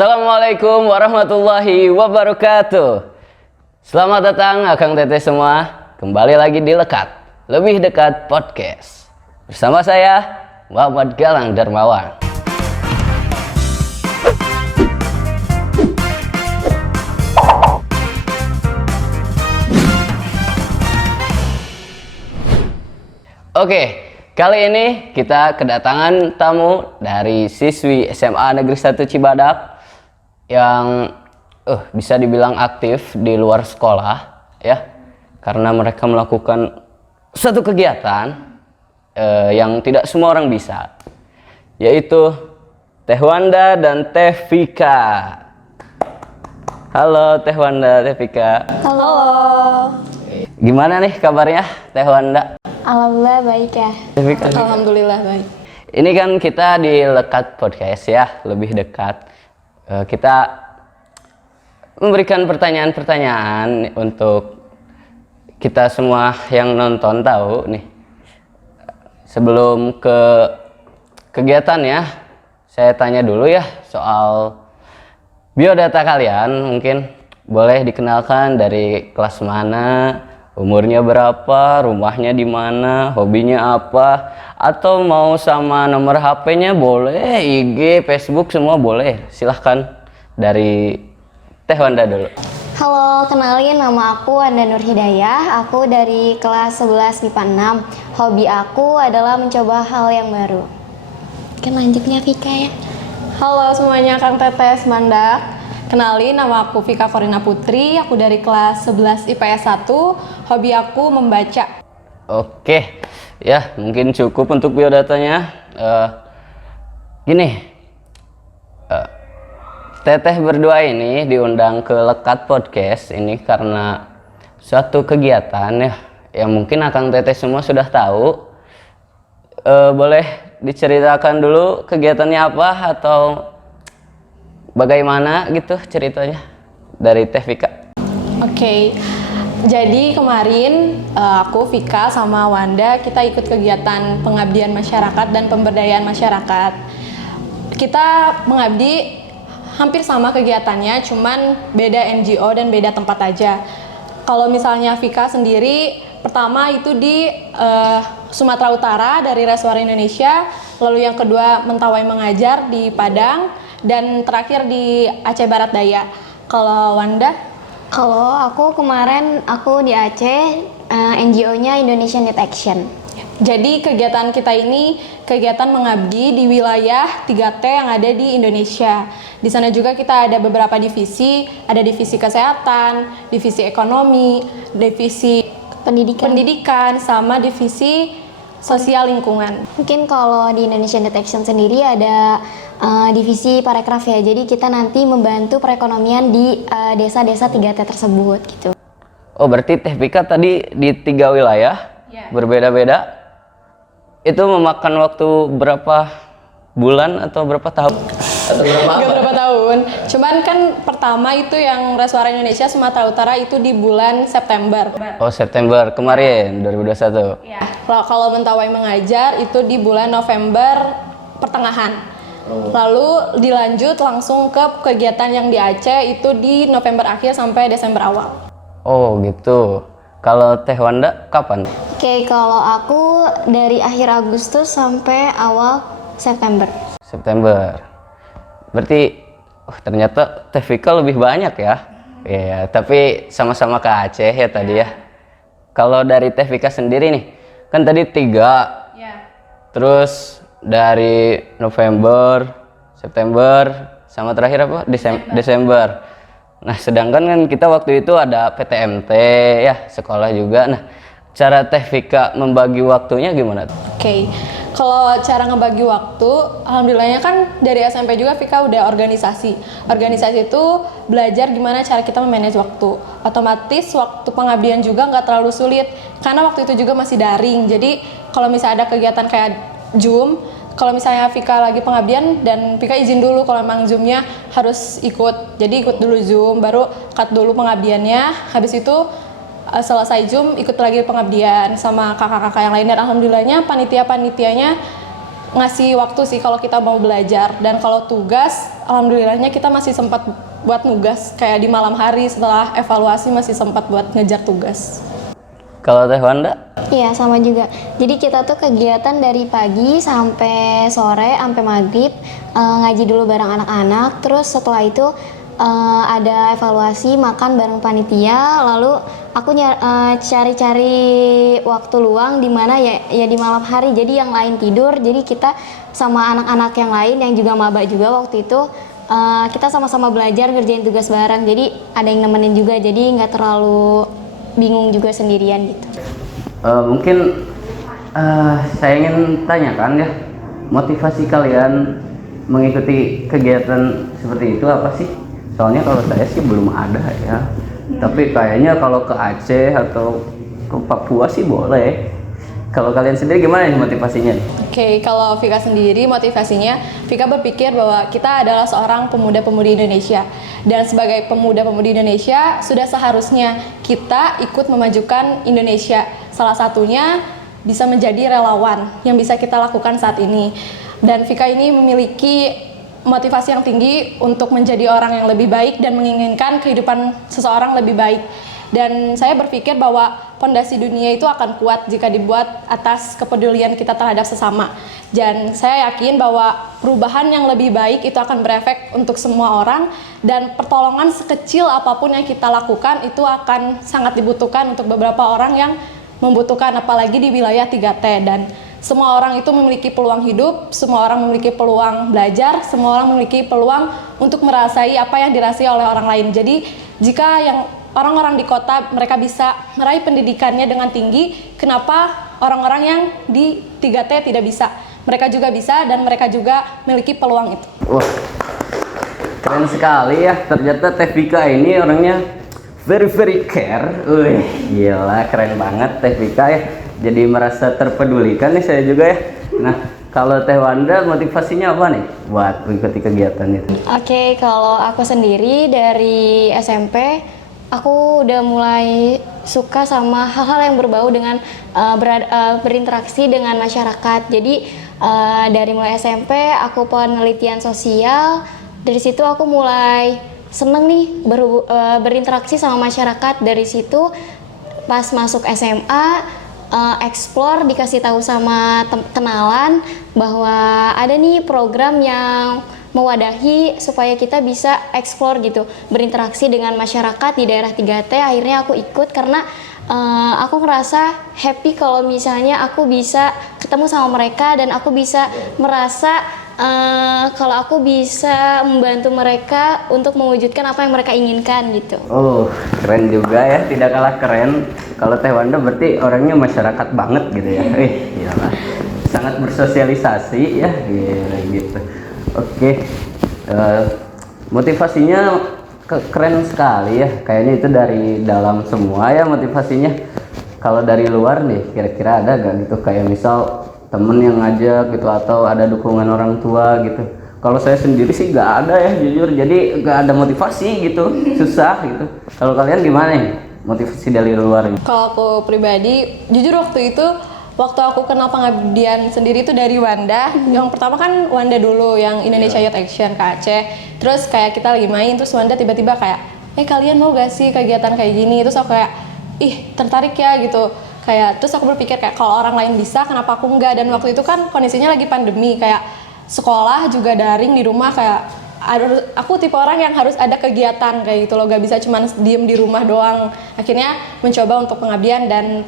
Assalamualaikum warahmatullahi wabarakatuh. Selamat datang Akang Teteh semua. Kembali lagi di Lekat, Lebih Dekat Podcast. Bersama saya, Muhammad Galang Darmawan. Oke, kali ini kita kedatangan tamu dari siswi SMA Negeri 1 Cibadak yang bisa dibilang aktif di luar sekolah ya, karena mereka melakukan satu kegiatan yang tidak semua orang bisa, yaitu Teh Wanda dan Teh Vika. Halo Teh Wanda, Teh Vika. Halo. Gimana nih kabarnya Teh Wanda? Alhamdulillah baik ya. Teh Vika. Alhamdulillah baik. Ini kan kita di Lekat Podcast ya, lebih dekat. Kita memberikan pertanyaan-pertanyaan untuk kita semua yang nonton tahu nih. Sebelum ke kegiatan ya, saya tanya dulu ya soal biodata kalian. Mungkin boleh dikenalkan dari kelas mana, umurnya berapa, rumahnya di mana, hobinya apa, atau mau sama nomor HP-nya boleh, IG, Facebook semua boleh. Silahkan dari Teh Wanda dulu. Halo, kenalin nama aku Wanda Nur Hidayah. Aku dari kelas 11 MIPA 6. Hobi aku adalah mencoba hal yang baru. Kan lanjutnya Vika ya. Halo semuanya, Kang Tetes Mandak. Kenalin, nama aku Vika Korina Putri. Aku dari kelas 11 IPS 1. Hobi aku membaca. Oke, ya mungkin cukup untuk biodatanya. Gini, Teteh berdua ini diundang ke Lekat Podcast ini karena suatu kegiatan ya, yang mungkin Akang Teteh semua sudah tahu. Boleh diceritakan dulu kegiatannya apa atau bagaimana gitu ceritanya dari Teh Vika? Oke, jadi kemarin aku, Vika, sama Wanda kita ikut kegiatan pengabdian masyarakat dan pemberdayaan masyarakat. Kita mengabdi hampir sama kegiatannya, cuman beda NGO dan beda tempat aja. Kalau misalnya Vika sendiri, pertama itu di Sumatera Utara dari Reswara Indonesia, lalu yang kedua Mentawai Mengajar di Padang, dan terakhir di Aceh Barat Daya. Kalau Wanda? Kalau aku kemarin aku di Aceh, NGO-nya Indonesian Youth Action. Jadi kegiatan kita ini kegiatan mengabdi di wilayah 3T yang ada di Indonesia. Di sana juga kita ada beberapa divisi, ada divisi kesehatan, divisi ekonomi, divisi pendidikan sama divisi sosial lingkungan. Mungkin kalau di Indonesian Youth Action sendiri ada divisi parekraf ya. Jadi kita nanti membantu perekonomian di desa-desa 3T tersebut gitu. Oh, berarti Teh Vika tadi di 3 wilayah berbeda-beda. Itu memakan waktu berapa bulan atau berapa tahun? Atau berapa tahun. Cuman kan pertama itu yang Reswara Indonesia Sumatera Utara itu di bulan September. Oh, September kemarin 2021. Ya. Kalau Mentawai Mengajar itu di bulan November pertengahan. Lalu dilanjut langsung ke kegiatan yang di Aceh itu di November akhir sampai Desember awal. Oh, gitu. Kalau Teh Wanda kapan? Oke, kalau aku dari akhir Agustus sampai awal September. September. Berarti ternyata Teh Vika lebih banyak ya. Iya, tapi sama-sama ke Aceh ya tadi ya. Kalau dari Teh Vika sendiri nih, kan tadi 3. Terus dari November, September, sama terakhir apa? Desember. Nah, sedangkan kan kita waktu itu ada PTMT ya, sekolah juga. Nah, cara Teh Vika membagi waktunya gimana? Oke. Kalau cara ngebagi waktu, alhamdulillahnya kan dari SMP juga Vika udah organisasi. Organisasi itu belajar gimana cara kita memanage waktu. Otomatis waktu pengabdian juga nggak terlalu sulit, karena waktu itu juga masih daring. Jadi kalau misalnya ada kegiatan kayak Zoom, kalau misalnya Vika lagi pengabdian dan Vika izin dulu kalau emang Zoom-nya harus ikut. Jadi ikut dulu Zoom, baru cut dulu pengabdiannya. Habis itu selesai Zoom ikut lagi pengabdian sama kakak-kakak yang lain. Dan alhamdulillahnya panitia-panitianya ngasih waktu sih kalau kita mau belajar, dan kalau tugas alhamdulillahnya kita masih sempat buat nugas kayak di malam hari setelah evaluasi masih sempat buat ngejar tugas. Kalau Teh Wanda? Iya, sama juga. Jadi kita tuh kegiatan dari pagi sampai sore, sampai maghrib, ngaji dulu bareng anak-anak. Terus setelah itu ada evaluasi, makan bareng panitia. Lalu aku cari-cari waktu luang di mana ya di malam hari. Jadi yang lain tidur, jadi kita sama anak-anak yang lain yang juga maba juga waktu itu, kita sama-sama belajar ngerjain tugas bareng. Jadi ada yang nemenin juga, jadi nggak terlalu bingung juga sendirian gitu. Mungkin saya ingin tanyakan ya, motivasi kalian mengikuti kegiatan seperti itu apa sih? Soalnya kalau saya sih belum ada ya, tapi kayaknya kalau ke Aceh atau ke Papua sih boleh. Kalau kalian sendiri gimana nih motivasinya? Oke, kalau Vika sendiri motivasinya, Vika berpikir bahwa kita adalah seorang pemuda-pemudi Indonesia. Dan sebagai pemuda-pemudi Indonesia, sudah seharusnya kita ikut memajukan Indonesia. Salah satunya bisa menjadi relawan yang bisa kita lakukan saat ini. Dan Vika ini memiliki motivasi yang tinggi untuk menjadi orang yang lebih baik dan menginginkan kehidupan seseorang lebih baik. Dan saya berpikir bahwa fondasi dunia itu akan kuat jika dibuat atas kepedulian kita terhadap sesama. Dan saya yakin bahwa perubahan yang lebih baik itu akan berefek untuk semua orang, dan pertolongan sekecil apapun yang kita lakukan itu akan sangat dibutuhkan untuk beberapa orang yang membutuhkan, apalagi di wilayah 3T. Dan semua orang itu memiliki peluang hidup, semua orang memiliki peluang belajar, semua orang memiliki peluang untuk merasai apa yang dirasai oleh orang lain. Jadi jika yang orang-orang di kota mereka bisa meraih pendidikannya dengan tinggi, kenapa orang-orang yang di 3T tidak bisa? Mereka juga bisa, dan mereka juga memiliki peluang itu. Wah, keren sekali ya. Ternyata Teh Vika ini orangnya very care. Wih, gila, keren banget Teh Vika ya. Jadi merasa terpedulikan nih saya juga ya. Nah, kalau Teh Wanda motivasinya apa nih buat mengikuti kegiatan itu? Oke, kalau aku sendiri dari SMP, aku udah mulai suka sama hal-hal yang berbau dengan berinteraksi dengan masyarakat. Jadi dari mulai SMP aku penelitian sosial. Dari situ aku mulai seneng nih berinteraksi sama masyarakat. Dari situ pas masuk SMA, explore, dikasih tahu sama kenalan bahwa ada nih program yang mewadahi supaya kita bisa explore gitu, berinteraksi dengan masyarakat di daerah 3T. Akhirnya aku ikut karena aku ngerasa happy kalau misalnya aku bisa ketemu sama mereka, dan aku bisa merasa kalau aku bisa membantu mereka untuk mewujudkan apa yang mereka inginkan gitu. Oh, keren juga ya, tidak kalah keren. Kalau Teh Wanda berarti orangnya masyarakat banget gitu ya. Gila. Sangat bersosialisasi ya, gila gitu. Oke, motivasinya keren sekali ya. Kayaknya itu dari dalam semua ya motivasinya. Kalau dari luar nih, kira-kira ada gak gitu? Kayak misal temen yang ngajak gitu, atau ada dukungan orang tua gitu. Kalau saya sendiri sih gak ada ya, jujur. Jadi gak ada motivasi gitu, susah gitu. Kalau kalian gimana nih motivasi dari luar? Kalau aku pribadi, jujur waktu aku kenal pengabdian sendiri itu dari Wanda. Yang pertama kan Wanda dulu yang Indonesia Youth Action ke Aceh. Terus kayak kita lagi main, terus Wanda tiba-tiba kayak, kalian mau gak sih kegiatan kayak gini? Terus aku kayak, tertarik ya gitu. Kayak terus aku berpikir kayak kalau orang lain bisa, kenapa aku enggak? Dan waktu itu kan kondisinya lagi pandemi, kayak sekolah juga daring di rumah, kayak aku tipe orang yang harus ada kegiatan kayak gitu loh, gak bisa cuman diem di rumah doang. Akhirnya mencoba untuk pengabdian, dan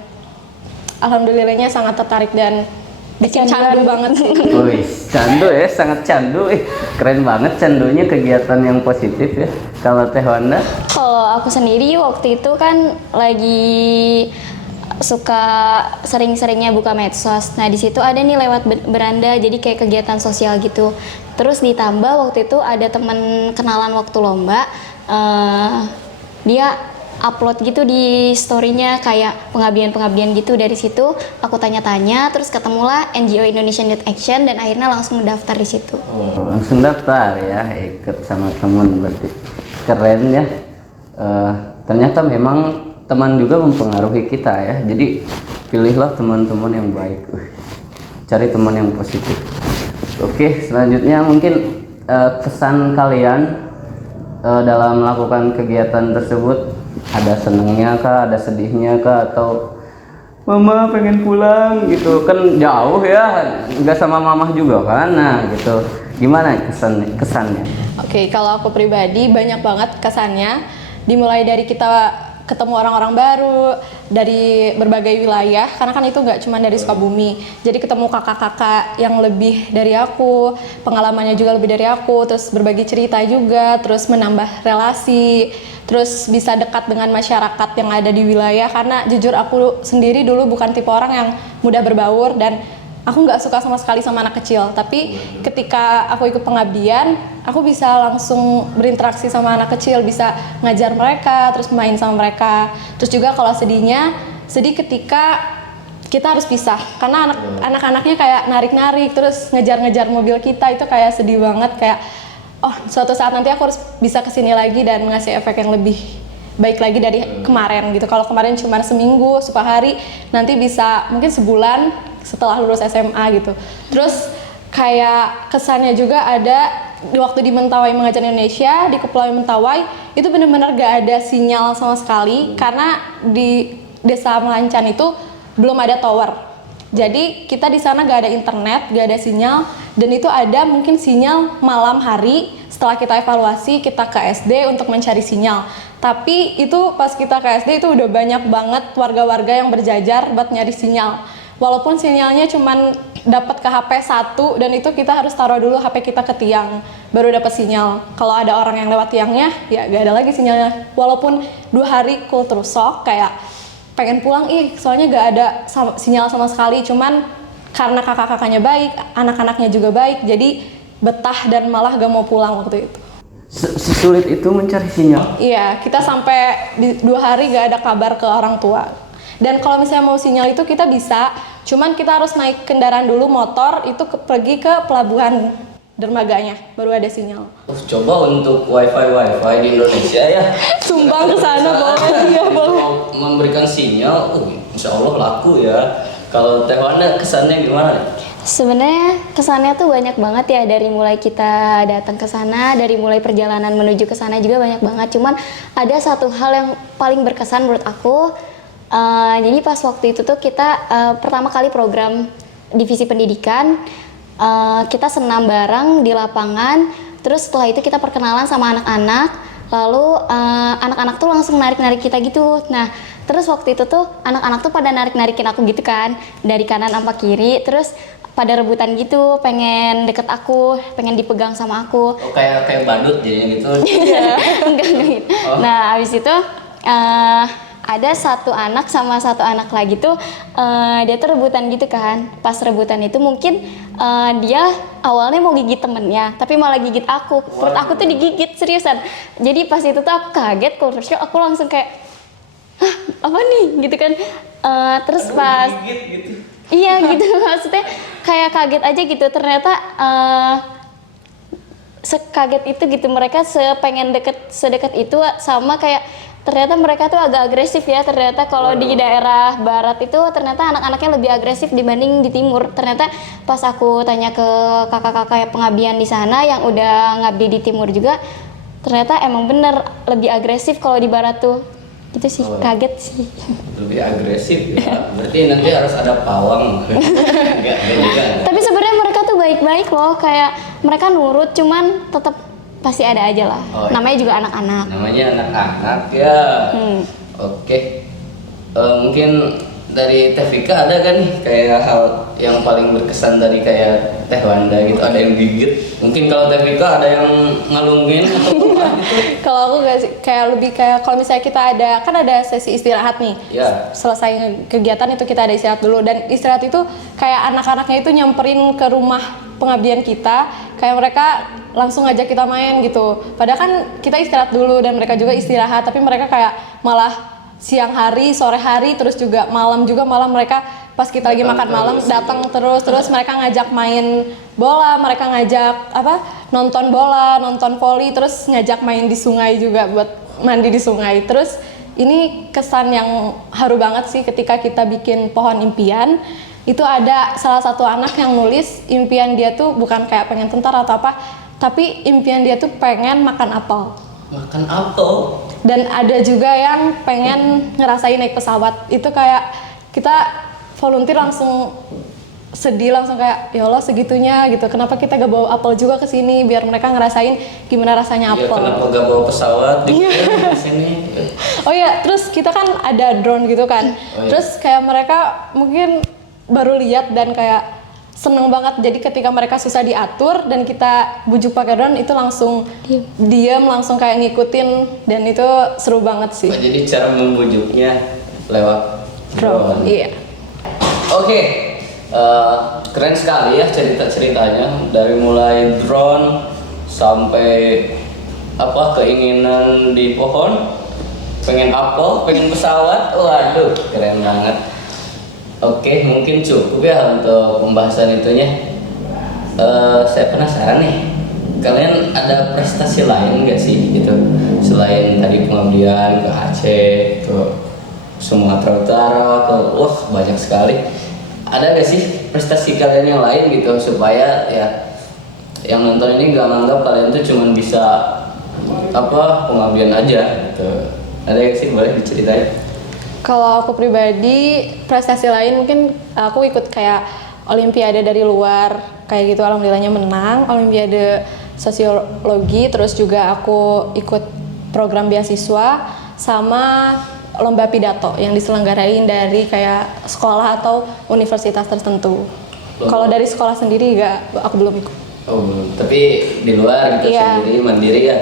alhamdulillahnya sangat tertarik dan bikin candu banget sih. Wih, candu ya, sangat candu. Keren banget candunya, kegiatan yang positif ya. Kalau Teh Wanda? Kalau aku sendiri waktu itu kan lagi suka sering-seringnya buka medsos. Nah, di situ ada nih lewat beranda, jadi kayak kegiatan sosial gitu. Terus ditambah waktu itu ada teman kenalan waktu lomba, dia upload gitu di story-nya kayak pengabdian gitu. Dari situ aku tanya-tanya, terus ketemulah NGO Indonesian Youth Action, dan akhirnya langsung mendaftar di situ. Oh, langsung daftar ya, ikut sama teman berarti. Keren ya. Ternyata memang teman juga mempengaruhi kita ya. Jadi pilihlah teman-teman yang baik. Cari teman yang positif. Oke, selanjutnya mungkin kesan kalian dalam melakukan kegiatan tersebut. Ada senengnya kah, ada sedihnya kah, atau mama pengen pulang gitu kan, jauh ya, nggak sama mamah juga kan, nah gitu. Gimana kesannya? Oke, kalau aku pribadi banyak banget kesannya. Dimulai dari kita ketemu orang-orang baru dari berbagai wilayah, karena kan itu nggak cuma dari Sukabumi. Jadi ketemu kakak-kakak yang lebih dari aku, pengalamannya juga lebih dari aku, terus berbagi cerita juga, terus menambah relasi, terus bisa dekat dengan masyarakat yang ada di wilayah. Karena jujur aku sendiri dulu bukan tipe orang yang mudah berbaur dan aku nggak suka sama sekali sama anak kecil, tapi ketika aku ikut pengabdian, aku bisa langsung berinteraksi sama anak kecil, bisa ngajar mereka, terus main sama mereka. Terus juga kalau sedih ketika kita harus pisah, karena anak-anaknya kayak narik-narik, terus ngejar-ngejar mobil kita, itu kayak sedih banget, kayak oh suatu saat nanti aku harus bisa kesini lagi dan ngasih efek yang lebih baik lagi dari kemarin gitu. Kalau kemarin cuma seminggu, 10 hari, nanti bisa mungkin sebulan setelah lulus SMA gitu. Terus kayak kesannya juga ada di waktu di Mentawai Mengajar Indonesia, di Kepulauan Mentawai, itu benar-benar gak ada sinyal sama sekali karena di Desa Melancan itu belum ada tower. Jadi kita di sana gak ada internet, gak ada sinyal, dan itu ada mungkin sinyal malam hari setelah kita evaluasi, kita ke SD untuk mencari sinyal. Tapi itu pas kita ke SD itu udah banyak banget warga-warga yang berjajar buat nyari sinyal. Walaupun sinyalnya cuman dapat ke HP 1, dan itu kita harus taruh dulu HP kita ke tiang baru dapat sinyal. Kalau ada orang yang lewat tiangnya, ya gak ada lagi sinyalnya. Walaupun 2 hari kultur shock, kayak pengen pulang soalnya gak ada sinyal sama sekali. Cuman karena kakak-kakaknya baik, anak-anaknya juga baik, jadi betah dan malah gak mau pulang waktu itu. Sesulit itu mencari sinyal? Iya, kita sampai 2 hari gak ada kabar ke orang tua. Dan kalau misalnya mau sinyal itu kita bisa, cuman kita harus naik kendaraan dulu, motor itu pergi ke pelabuhan dermaganya, baru ada sinyal. Coba untuk wifi di Indonesia ya. Sumbang ke sana boleh, iya boleh. Mau memberikan sinyal, insya Allah laku ya. Kalau Teh Wanda kesannya gimana? Sebenarnya kesannya tuh banyak banget ya, dari mulai kita datang ke sana, dari mulai perjalanan menuju ke sana juga banyak banget. Cuman ada satu hal yang paling berkesan menurut aku. Jadi pas waktu itu tuh kita pertama kali program divisi pendidikan, kita senam bareng di lapangan. Terus setelah itu kita perkenalan sama anak-anak, lalu anak-anak tuh langsung narik-narik kita gitu. Nah terus waktu itu tuh anak-anak tuh pada narik-narikin aku gitu kan, dari kanan sampai kiri, terus pada rebutan gitu, pengen deket aku, pengen dipegang sama aku. Oh, kayak badut jadinya gitu. Enggak gitu. Nah abis itu ada satu anak sama satu anak lagi tuh dia tuh rebutan gitu kan. Pas rebutan itu mungkin dia awalnya mau gigit temennya, tapi malah gigit aku. Perut aku tuh digigit seriusan. Jadi pas itu tuh aku kaget, terus aku langsung kayak hah apa nih gitu kan. Terus pas gitu. Iya gitu, maksudnya kayak kaget aja gitu. Ternyata sekaget itu gitu, mereka sepengen sedekat itu, sama kayak ternyata mereka tuh agak agresif ya. Ternyata kalau di daerah barat itu ternyata anak-anaknya lebih agresif dibanding di timur. Ternyata pas aku tanya ke kakak-kakak pengabdian di sana yang udah ngabdi di timur juga, ternyata emang bener lebih agresif kalau di barat tuh. Gitu sih, kaget sih. Lebih agresif ya. Berarti nanti harus ada pawang. Enggak juga. Tapi sebenarnya mereka tuh baik-baik loh, kayak mereka nurut, cuman tetap pasti ada aja lah. Namanya juga anak-anak. Namanya anak-anak ya. Oke. Mungkin dari Teh Vika ada kan nih kayak hal yang paling berkesan dari kayak Teh Wanda gitu, ada yang gigit. Mungkin kalau Teh Vika ada yang ngalungin atau apa gitu. Kalau aku gak sih, kayak lebih kayak kalau misalnya kita ada sesi istirahat nih. Ya. Selesai kegiatan itu kita ada istirahat dulu, dan istirahat itu kayak anak-anaknya itu nyamperin ke rumah pengabdian kita, kayak mereka langsung ngajak kita main gitu. Padahal kan kita istirahat dulu dan mereka juga istirahat, tapi mereka kayak malah siang hari, sore hari, terus juga malam mereka pas kita lagi makan malam datang terus mereka ngajak main bola, mereka ngajak nonton bola, nonton voli, terus ngajak main di sungai juga buat mandi di sungai. Terus ini kesan yang haru banget sih ketika kita bikin pohon impian. itu ada salah satu anak yang nulis impian dia tuh bukan kayak pengen tentara atau apa, tapi impian dia tuh pengen makan apel. Makan apel. Dan ada juga yang pengen ngerasain naik pesawat. Itu kayak kita volunteer langsung sedih, langsung kayak ya Allah segitunya gitu. Kenapa kita gak bawa apel juga ke sini biar mereka ngerasain gimana rasanya Ya apel. kenapa gak bawa pesawat di sini? Oh ya, terus kita kan ada drone gitu kan. Oh, iya. Terus kayak mereka mungkin baru lihat dan kayak seneng banget. Jadi ketika mereka susah diatur dan kita bujuk pakai drone itu langsung diem, langsung kayak ngikutin, dan itu seru banget sih. Oh, jadi cara membujuknya lewat Drone, iya. Oke, keren sekali ya cerita-ceritanya, dari mulai drone sampai apa keinginan di pohon, pengen apel, pengen pesawat, waduh keren banget. Oke, mungkin cukup ya untuk pembahasan itunya. Saya penasaran nih, kalian ada prestasi lain nggak sih gitu selain tadi pengabdian ke Aceh, ke Sumatera Utara, ke wah banyak sekali. Ada gak sih prestasi kalian yang lain gitu supaya ya yang nonton ini gak menganggap kalian tuh cuman bisa apa pengabdian aja gitu. Ada gak sih, boleh diceritain? Kalau aku pribadi prestasi lain mungkin aku ikut kayak olimpiade dari luar kayak gitu, alhamdulillahnya menang olimpiade sosiologi, terus juga aku ikut program beasiswa sama lomba pidato yang diselenggarain dari kayak sekolah atau universitas tertentu. Kalau dari sekolah sendiri aku belum ikut. Oh belum, tapi di luar gitu Iya. sendiri mandiri ya.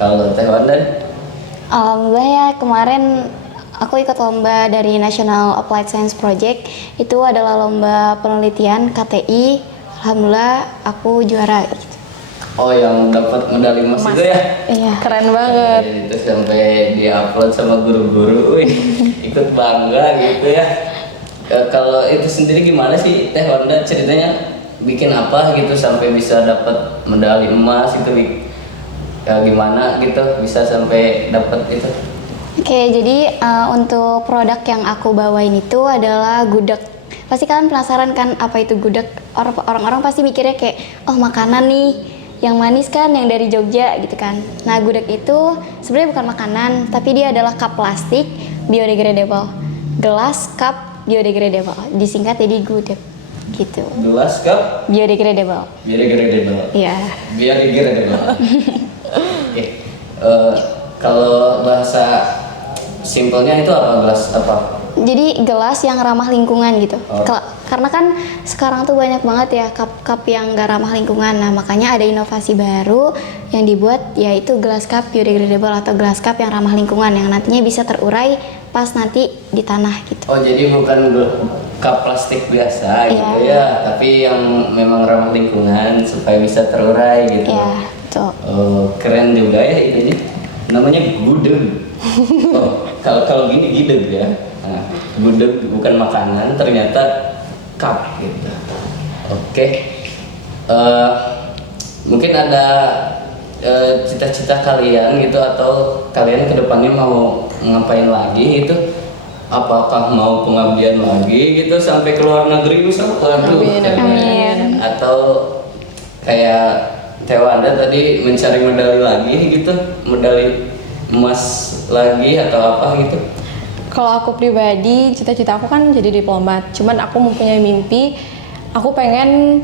Kalau Teh Wanda? Alhamdulillah ya, kemarin aku ikut lomba dari National Applied Science Project. Itu adalah lomba penelitian KTI. Alhamdulillah aku juara gitu. Oh yang dapat medali emas itu ya? Iya. Keren banget. Itu sampai diupload sama guru-guru, wih, ikut bangga gitu ya. Kalau itu sendiri gimana sih Teh Wanda, ceritanya bikin apa gitu sampai bisa dapat medali emas itu, gimana gitu bisa sampai dapat itu? Oke, jadi untuk produk yang aku bawain itu adalah gudeg. Pasti kalian penasaran kan apa itu gudeg? Orang-orang pasti mikirnya kayak, oh makanan nih, yang manis kan, yang dari Jogja gitu kan. Nah gudeg itu sebenarnya bukan makanan, tapi dia adalah cup plastik biodegradable. Gelas cup biodegradable, disingkat jadi gudeg gitu. Gelas cup Biodegradable. biodegradable. Iya. Biodegradable. Oke. Kalau bahasa simpelnya itu apa, gelas apa? Jadi gelas yang ramah lingkungan gitu. Oh. Karena kan sekarang tuh banyak banget ya cup-cup yang gak ramah lingkungan. Nah makanya ada inovasi baru yang dibuat, yaitu gelas cup biodegradable atau gelas cup yang ramah lingkungan yang nantinya bisa terurai pas nanti di tanah gitu. Oh jadi bukan cup plastik biasa gitu Iya. ya, tapi yang memang ramah lingkungan supaya bisa terurai gitu. Iya, betul. Oh, keren juga ya ini. Namanya gudeg. Oh, kalau gini gideg ya. Nah, gudeg bukan makanan, ternyata cup gitu. Oke. Mungkin ada cita-cita kalian gitu, atau kalian kedepannya mau ngapain lagi gitu? Apakah mau pengabdian lagi gitu sampai ke luar negeri misalnya? Waduh, Amin. Atau kayak Teh Wanda tadi mencari medali lagi gitu, medali emas lagi atau apa gitu? Kalau aku pribadi, cita-cita aku kan jadi diplomat. Cuman aku mempunyai mimpi, aku pengen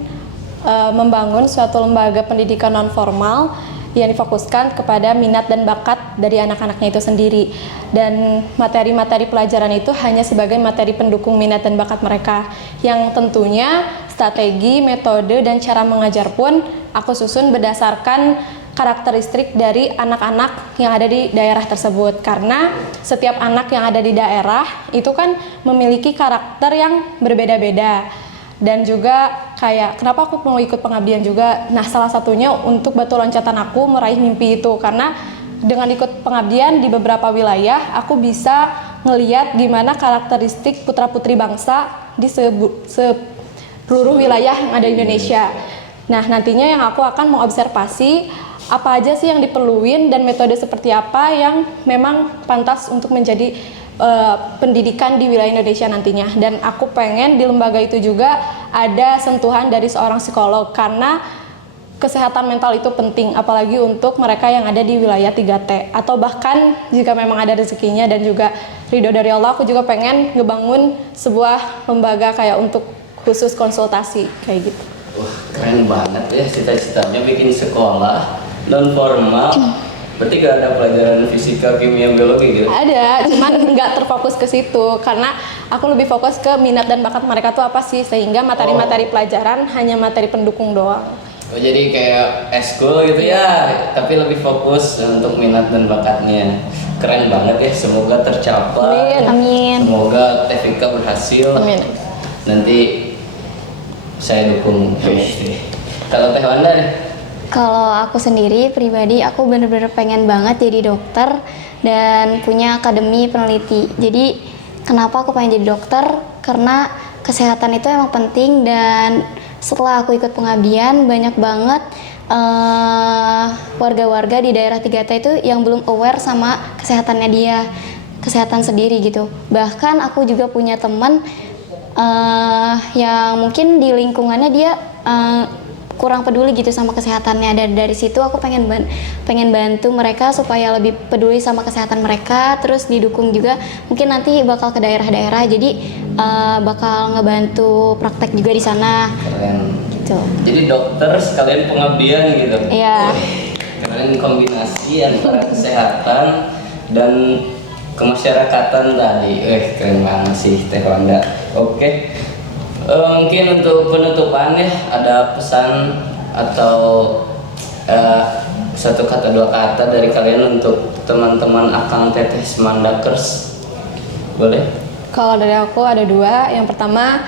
membangun suatu lembaga pendidikan non formal yang difokuskan kepada minat dan bakat dari anak-anaknya itu sendiri. Dan materi-materi pelajaran itu hanya sebagai materi pendukung minat dan bakat mereka. Yang tentunya strategi, metode, dan cara mengajar pun aku susun berdasarkan karakteristik dari anak-anak yang ada di daerah tersebut. Karena setiap anak yang ada di daerah itu kan memiliki karakter yang berbeda-beda. Dan juga kayak kenapa aku mau ikut pengabdian juga, nah salah satunya untuk batu loncatan aku meraih mimpi itu. Karena dengan ikut pengabdian di beberapa wilayah, aku bisa ngeliat gimana karakteristik putra-putri bangsa di seluruh wilayah yang ada di Indonesia. Nah nantinya yang aku akan mengobservasi apa aja sih yang diperluin dan metode seperti apa yang memang pantas untuk menjadi pendidikan di wilayah Indonesia nantinya. Dan aku pengen di lembaga itu juga ada sentuhan dari seorang psikolog, karena kesehatan mental itu penting, apalagi untuk mereka yang ada di wilayah 3T, atau bahkan jika memang ada rezekinya dan juga ridho dari Allah, aku juga pengen ngebangun sebuah lembaga kayak untuk khusus konsultasi kayak gitu. Wah, keren banget ya cita-citanya bikin sekolah non formal. Berarti gak ada pelajaran fisika, kimia, biologi gitu? Ada, cuman nggak terfokus ke situ karena aku lebih fokus ke minat dan bakat mereka tuh apa sih, sehingga materi-materi pelajaran hanya materi pendukung doang. Oh, jadi kayak eskul gitu ya, tapi lebih fokus untuk minat dan bakatnya. Keren banget ya, semoga tercapai. Amin. Semoga Tevika berhasil. Amin. Nanti saya dukung. Kalau Teh Wanda nih? Kalau aku sendiri pribadi, aku bener-bener pengen banget jadi dokter dan punya akademi peneliti. Jadi kenapa aku pengen jadi dokter? Karena kesehatan itu emang penting, dan setelah aku ikut pengabdian banyak banget warga-warga di daerah 3T itu yang belum aware sama kesehatannya dia, kesehatan sendiri gitu. Bahkan aku juga punya teman yang mungkin di lingkungannya dia kurang peduli gitu sama kesehatannya, dan dari situ aku pengen bantu mereka supaya lebih peduli sama kesehatan mereka, terus didukung juga mungkin nanti bakal ke daerah-daerah, jadi bakal ngebantu praktek juga di sana. Keren. Gitu. Jadi dokter sekalian pengabdian gitu. Iya. Keren kombinasi antara kesehatan dan kemasyarakatan tadi. Keren banget sih Teh Wanda. Oke. Mungkin untuk penutupan ya, ada pesan atau satu kata dua kata dari kalian untuk teman-teman Akang Teteh Semandakers, boleh? Kalau dari aku ada dua. Yang pertama,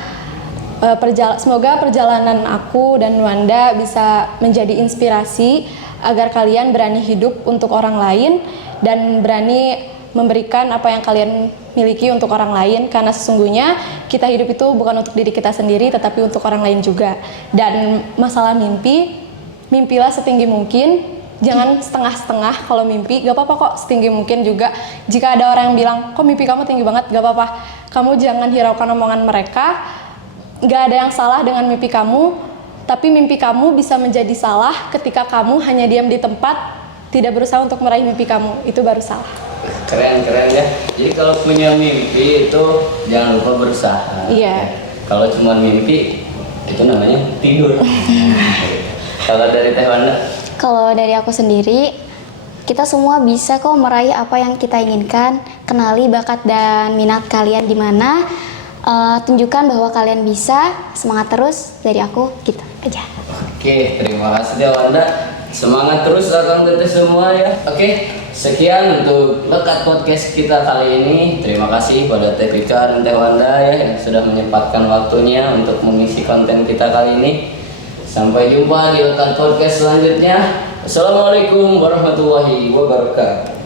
semoga perjalanan aku dan Wanda bisa menjadi inspirasi agar kalian berani hidup untuk orang lain dan berani memberikan apa yang kalian miliki untuk orang lain, karena sesungguhnya kita hidup itu bukan untuk diri kita sendiri tetapi untuk orang lain juga. Dan masalah mimpi, mimpilah setinggi mungkin, jangan setengah-setengah. Kalau mimpi gak apa-apa kok setinggi mungkin juga. Jika ada orang yang bilang kok mimpi kamu tinggi banget, gak apa-apa, kamu jangan hiraukan omongan mereka. Gak ada yang salah dengan mimpi kamu, tapi mimpi kamu bisa menjadi salah ketika kamu hanya diam di tempat, tidak berusaha untuk meraih mimpi kamu. Itu baru salah. Keren ya. Jadi kalau punya mimpi itu jangan lupa berusaha. Iya. Kalau cuma mimpi itu namanya tidur. Kalau dari Teh Wanda? Kalau dari aku sendiri, kita semua bisa kok meraih apa yang kita inginkan. Kenali bakat dan minat kalian di mana. Tunjukkan bahwa kalian bisa. Semangat terus dari aku, gitu aja. Oke, terima kasih Teh Wanda. Semangat terus Akang Teteh semua ya. Oke, sekian untuk Lekat Podcast kita kali ini. Terima kasih pada Tevika dan Teh Wanda ya yang sudah menyempatkan waktunya untuk mengisi konten kita kali ini. Sampai jumpa di Lekat Podcast selanjutnya. Assalamualaikum warahmatullahi wabarakatuh.